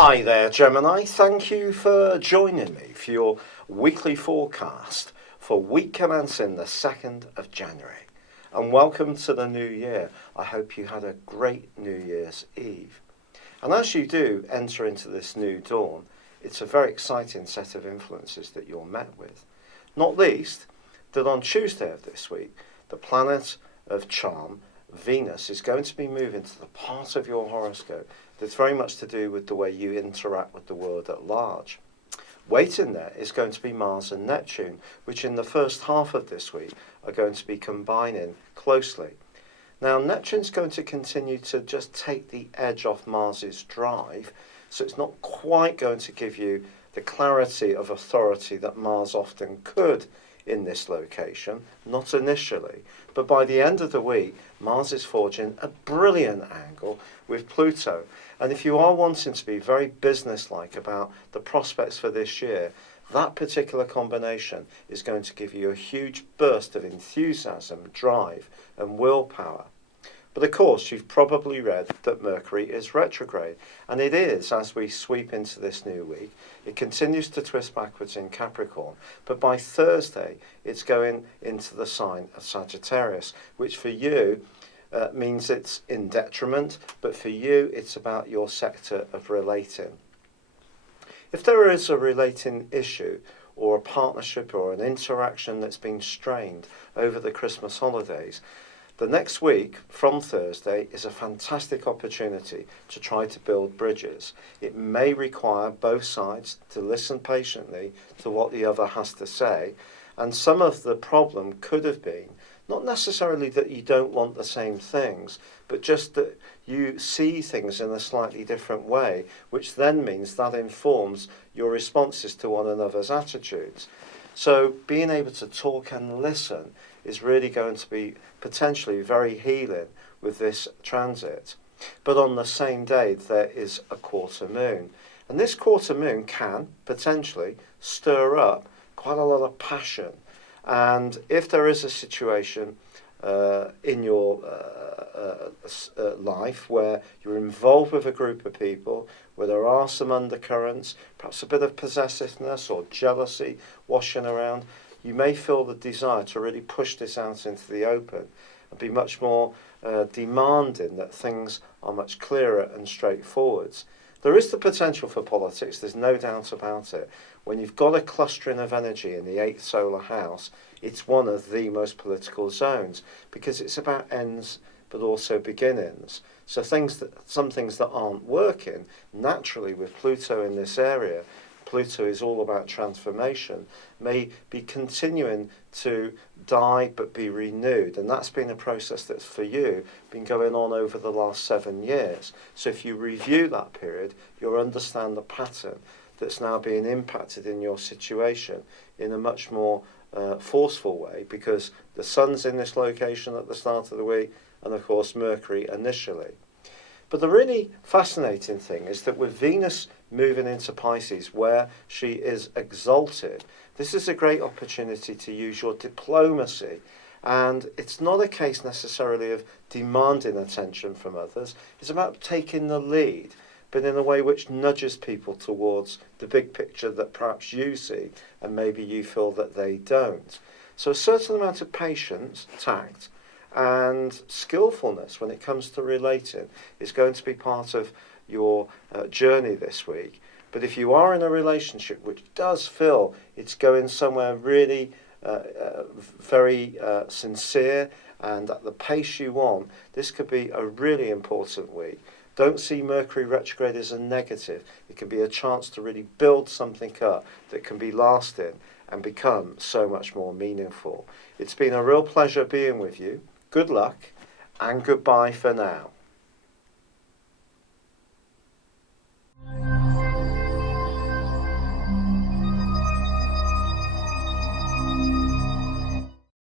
Hi there, Gemini. Thank you for joining me for your weekly forecast for week commencing the 2nd of January. And welcome to the new year. I hope you had a great New Year's Eve. And as you do enter into this new dawn, it's a very exciting set of influences that you're met with. Not least, that on Tuesday of this week, the planet of charm, Venus, is going to be moving to the part of your horoscope that's very much to do with the way you interact with the world at large. Waiting there is going to be Mars and Neptune, which in the first half of this week are going to be combining closely. Now, Neptune's going to continue to just take the edge off Mars's drive, so it's not quite going to give you the clarity of authority that Mars often could in this location, not initially, but by the end of the week, Mars is forging a brilliant angle with Pluto. And if you are wanting to be very businesslike about the prospects for this year, that particular combination is going to give you a huge burst of enthusiasm, drive, and willpower. But of course, you've probably read that Mercury is retrograde, and it is as we sweep into this new week. It continues to twist backwards in Capricorn, but by Thursday, it's going into the sign of Sagittarius, which for you means it's in detriment, but for you, it's about your sector of relating. If there is a relating issue, or a partnership or an interaction that's been strained over the Christmas holidays, the next week, from Thursday, is a fantastic opportunity to try to build bridges. It may require both sides to listen patiently to what the other has to say, and some of the problem could have been not necessarily that you don't want the same things, but just that you see things in a slightly different way, which then means that informs your responses to one another's attitudes. So being able to talk and listen is really going to be potentially very healing with this transit. But on the same day, there is a quarter moon. And this quarter moon can potentially stir up quite a lot of passion. And if there is a situation in your life where you're involved with a group of people, where there are some undercurrents, perhaps a bit of possessiveness or jealousy washing around, you may feel the desire to really push this out into the open and be much more demanding that things are much clearer and straightforward. There is the potential for politics, there's no doubt about it. When you've got a clustering of energy in the 8th solar house, it's one of the most political zones because it's about ends but also beginnings. So some things that aren't working, naturally with Pluto in this area, Pluto is all about transformation, may be continuing to die but be renewed. And that's been a process that's for you been going on over the last 7 years. So if you review that period, you'll understand the pattern that's now being impacted in your situation in a much more forceful way, because the sun's in this location at the start of the week, and of course Mercury initially. But the really fascinating thing is that with Venus moving into Pisces, where she is exalted, this is a great opportunity to use your diplomacy. And it's not a case necessarily of demanding attention from others. It's about taking the lead, but in a way which nudges people towards the big picture that perhaps you see and maybe you feel that they don't. So a certain amount of patience, tact, and skillfulness when it comes to relating is going to be part of your journey this week. But if you are in a relationship which does feel it's going somewhere really very sincere and at the pace you want, this could be a really important week. Don't see Mercury retrograde as a negative. It can be a chance to really build something up that can be lasting and become so much more meaningful. It's been a real pleasure being with you. Good luck and goodbye for now.